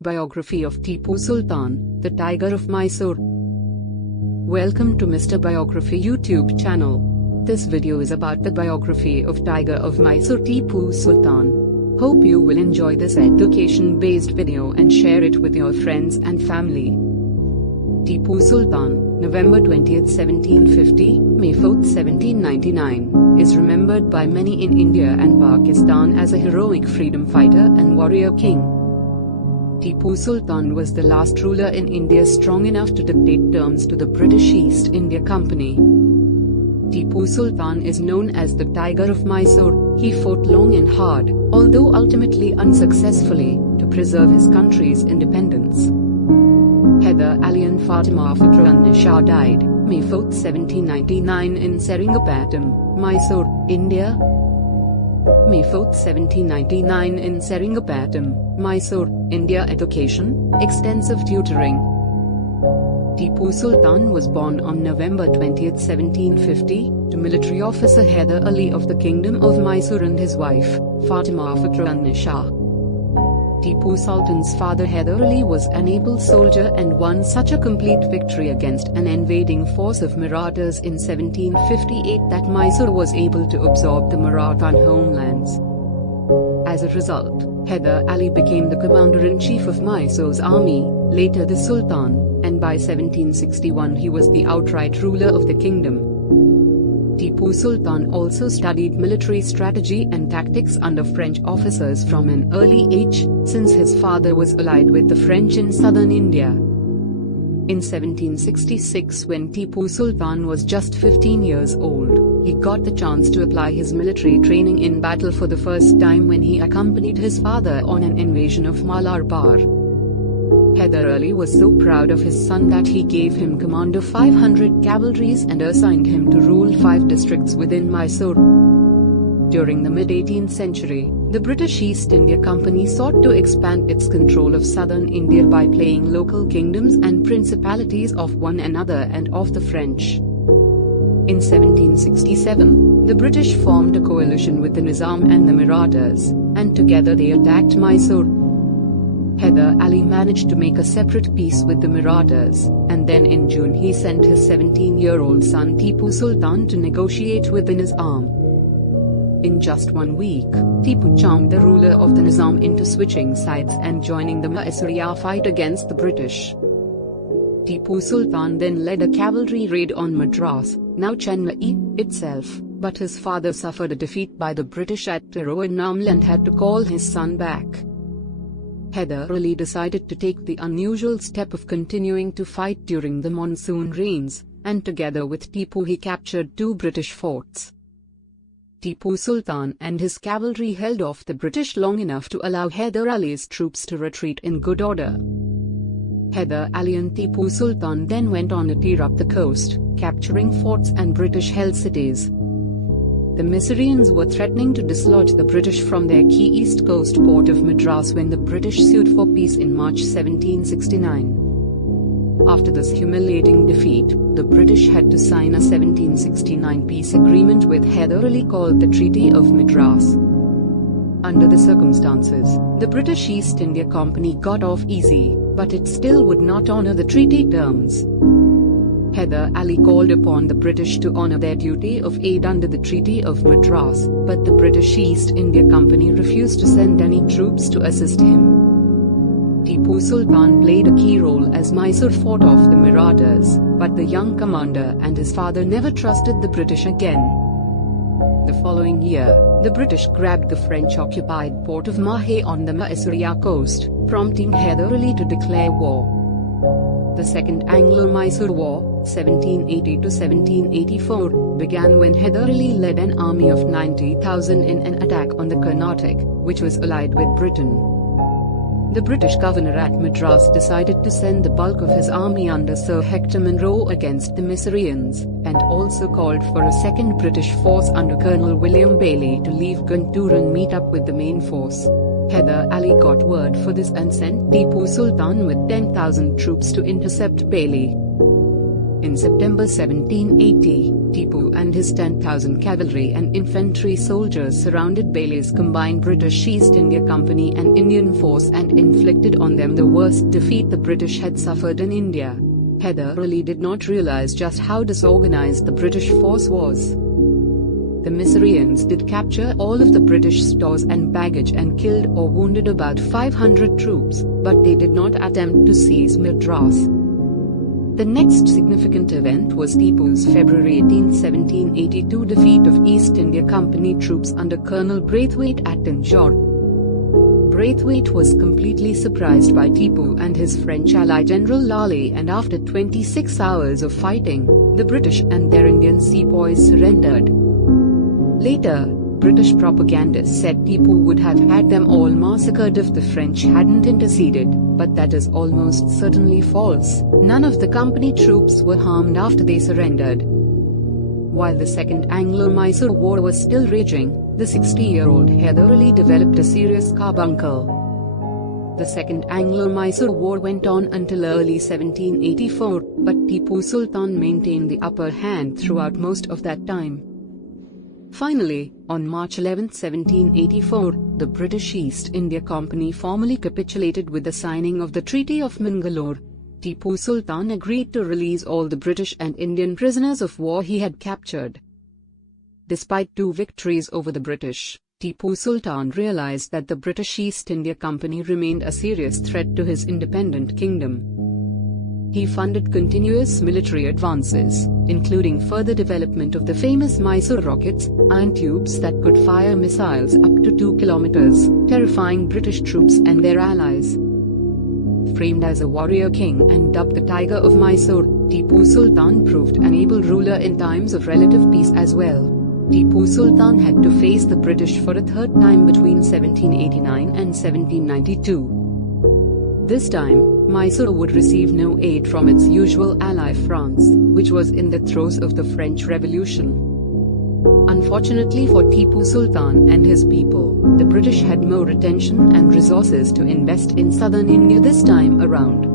Biography of Tipu Sultan, the Tiger of Mysore. Welcome to Mr. Biography YouTube channel. This video is about the biography of Tiger of Mysore Tipu Sultan. Hope you will enjoy this education-based video and share it with your friends and family. Tipu Sultan, November 20, 1750, May 4, 1799, is remembered by many in India and Pakistan as a heroic freedom fighter and warrior king. Tipu Sultan was the last ruler in India strong enough to dictate terms to the British East India Company. Tipu Sultan is known as the Tiger of Mysore. He fought long and hard, although ultimately unsuccessfully, to preserve his country's independence. Hyder Ali and Fatima Fakhr-un-Nisa died, May 4, 1799 in Seringapatam, Mysore, India. May 4, 1799 in Seringapatam, Mysore, India. Education, extensive tutoring. Tipu Sultan was born on November 20, 1750, to military officer Hyder Ali of the Kingdom of Mysore and his wife, Fatima Fakhr-un-Nisa. Tipu Sultan's father Hyder Ali was an able soldier and won such a complete victory against an invading force of Marathas in 1758 that Mysore was able to absorb the Marathan homelands. As a result, Hyder Ali became the commander-in-chief of Mysore's army, later the Sultan, and by 1761 he was the outright ruler of the kingdom. Tipu Sultan also studied military strategy and tactics under French officers from an early age, since his father was allied with the French in southern India. In 1766, when Tipu Sultan was just 15 years old, he got the chance to apply his military training in battle for the first time when he accompanied his father on an invasion of Malabar. Hyder Ali was so proud of his son that he gave him command of 500 cavalries and assigned him to rule 5 districts within Mysore. During the mid-18th century, the British East India Company sought to expand its control of southern India by playing local kingdoms and principalities of one another and of the French. In 1767, the British formed a coalition with the Nizam and the Marathas, and together they attacked Mysore. Hyder Ali managed to make a separate peace with the Marathas, and then in June he sent his 17-year-old son Tipu Sultan to negotiate with the Nizam. In just 1 week, Tipu charmed the ruler of the Nizam into switching sides and joining the Mysore fight against the British. Tipu Sultan then led a cavalry raid on Madras, now Chennai, itself, but his father suffered a defeat by the British at Tirunelveli and had to call his son back. Hyder Ali decided to take the unusual step of continuing to fight during the monsoon rains, and together with Tipu he captured 2 British forts. Tipu Sultan and his cavalry held off the British long enough to allow Hyder Ali's troops to retreat in good order. Hyder Ali and Tipu Sultan then went on a tear up the coast, capturing forts and British-held cities. The Mysoreans were threatening to dislodge the British from their key east coast port of Madras when the British sued for peace in March 1769. After this humiliating defeat, the British had to sign a 1769 peace agreement with Hyder Ali called the Treaty of Madras. Under the circumstances, the British East India Company got off easy, but it still would not honor the treaty terms. Hyder Ali called upon the British to honor their duty of aid under the Treaty of Madras, but the British East India Company refused to send any troops to assist him. Tipu Sultan played a key role as Mysore fought off the Marathas, but the young commander and his father never trusted the British again. The following year, the British grabbed the French-occupied port of Mahe on the Mysore coast, prompting Hyder Ali to declare war. The Second Anglo-Mysore War, 1780 to 1784, began when Hyder Ali led an army of 90,000 in an attack on the Carnatic, which was allied with Britain. The British governor at Madras decided to send the bulk of his army under Sir Hector Munro against the Mysoreans, and also called for a second British force under Colonel William Bailey to leave Guntur and meet up with the main force. Hyder Ali got word for this and sent Tipu Sultan with 10,000 troops to intercept Bailey. In September 1780, Tipu and his 10,000 cavalry and infantry soldiers surrounded Bailey's combined British East India Company and Indian force and inflicted on them the worst defeat the British had suffered in India. Hyder Ali did not realize just how disorganized the British force was. The Mysoreans did capture all of the British stores and baggage and killed or wounded about 500 troops, but they did not attempt to seize Madras. The next significant event was Tipu's February 18, 1782 defeat of East India Company troops under Colonel Braithwaite at Tanjore. Braithwaite was completely surprised by Tipu and his French ally General Lally, and after 26 hours of fighting, the British and their Indian sepoys surrendered. Later, British propagandists said Tipu would have had them all massacred if the French hadn't interceded, but that is almost certainly false. None of the company troops were harmed after they surrendered. While the Second Anglo-Mysore War was still raging, the 60-year-old Hyder Ali developed a serious carbuncle. The Second Anglo-Mysore War went on until early 1784, but Tipu Sultan maintained the upper hand throughout most of that time. Finally, on March 11, 1784, the British East India Company formally capitulated with the signing of the Treaty of Bangalore. Tipu Sultan agreed to release all the British and Indian prisoners of war he had captured. Despite 2 victories over the British, Tipu Sultan realized that the British East India Company remained a serious threat to his independent kingdom. He funded continuous military advances, including further development of the famous Mysore rockets, iron tubes that could fire missiles up to 2 kilometers, terrifying British troops and their allies. Framed as a warrior king and dubbed the Tiger of Mysore, Tipu Sultan proved an able ruler in times of relative peace as well. Tipu Sultan had to face the British for a third time between 1789 and 1792. This time, Mysore would receive no aid from its usual ally France, which was in the throes of the French Revolution. Unfortunately for Tipu Sultan and his people, the British had more attention and resources to invest in southern India this time around.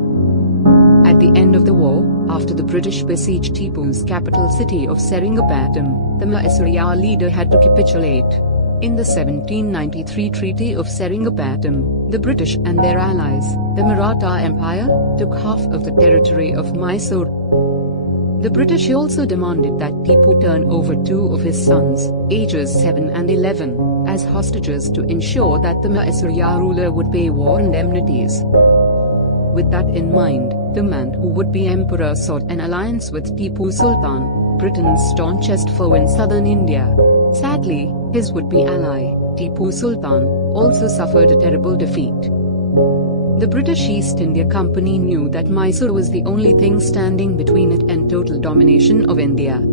At the end of the war, after the British besieged Tipu's capital city of Seringapatam, the Mysore leader had to capitulate. In the 1793 Treaty of Seringapatam, the British and their allies, the Maratha Empire, took half of the territory of Mysore. The British also demanded that Tipu turn over 2 of his sons, ages 7 and 11, as hostages to ensure that the Mysore ruler would pay war indemnities. With that in mind, the man who would be emperor sought an alliance with Tipu Sultan, Britain's staunchest foe in southern India. Sadly, his would-be ally, Tipu Sultan, also suffered a terrible defeat. The British East India Company knew that Mysore was the only thing standing between it and total domination of India.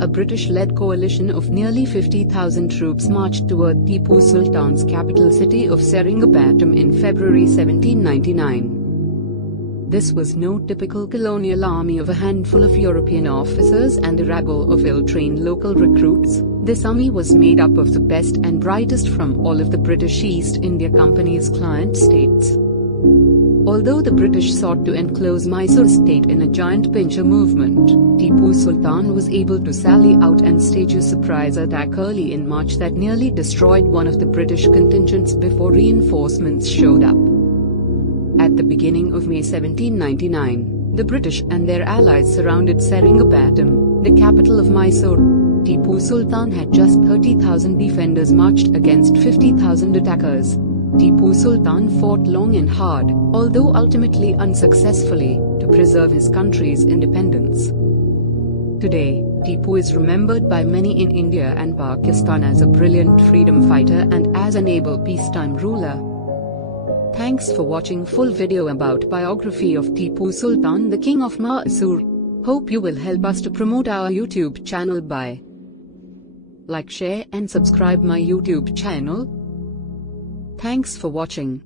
A British-led coalition of nearly 50,000 troops marched toward Tipu Sultan's capital city of Seringapatam in February 1799. This was no typical colonial army of a handful of European officers and a rabble of ill-trained local recruits. This army was made up of the best and brightest from all of the British East India Company's client states. Although the British sought to enclose Mysore state in a giant pincher movement, Tipu Sultan was able to sally out and stage a surprise attack early in March that nearly destroyed one of the British contingents before reinforcements showed up. At the beginning of May 1799, the British and their allies surrounded Seringapatam, the capital of Mysore. Tipu Sultan had just 30,000 defenders marched against 50,000 attackers. Tipu Sultan fought long and hard, although ultimately unsuccessfully, to preserve his country's independence. Today, Tipu is remembered by many in India and Pakistan as a brilliant freedom fighter and as an able peacetime ruler. Thanks for watching full video about biography of Tipu Sultan, the King of Mysore. Hope you will help us to promote our YouTube channel by like, share and subscribe my YouTube channel. Thanks for watching.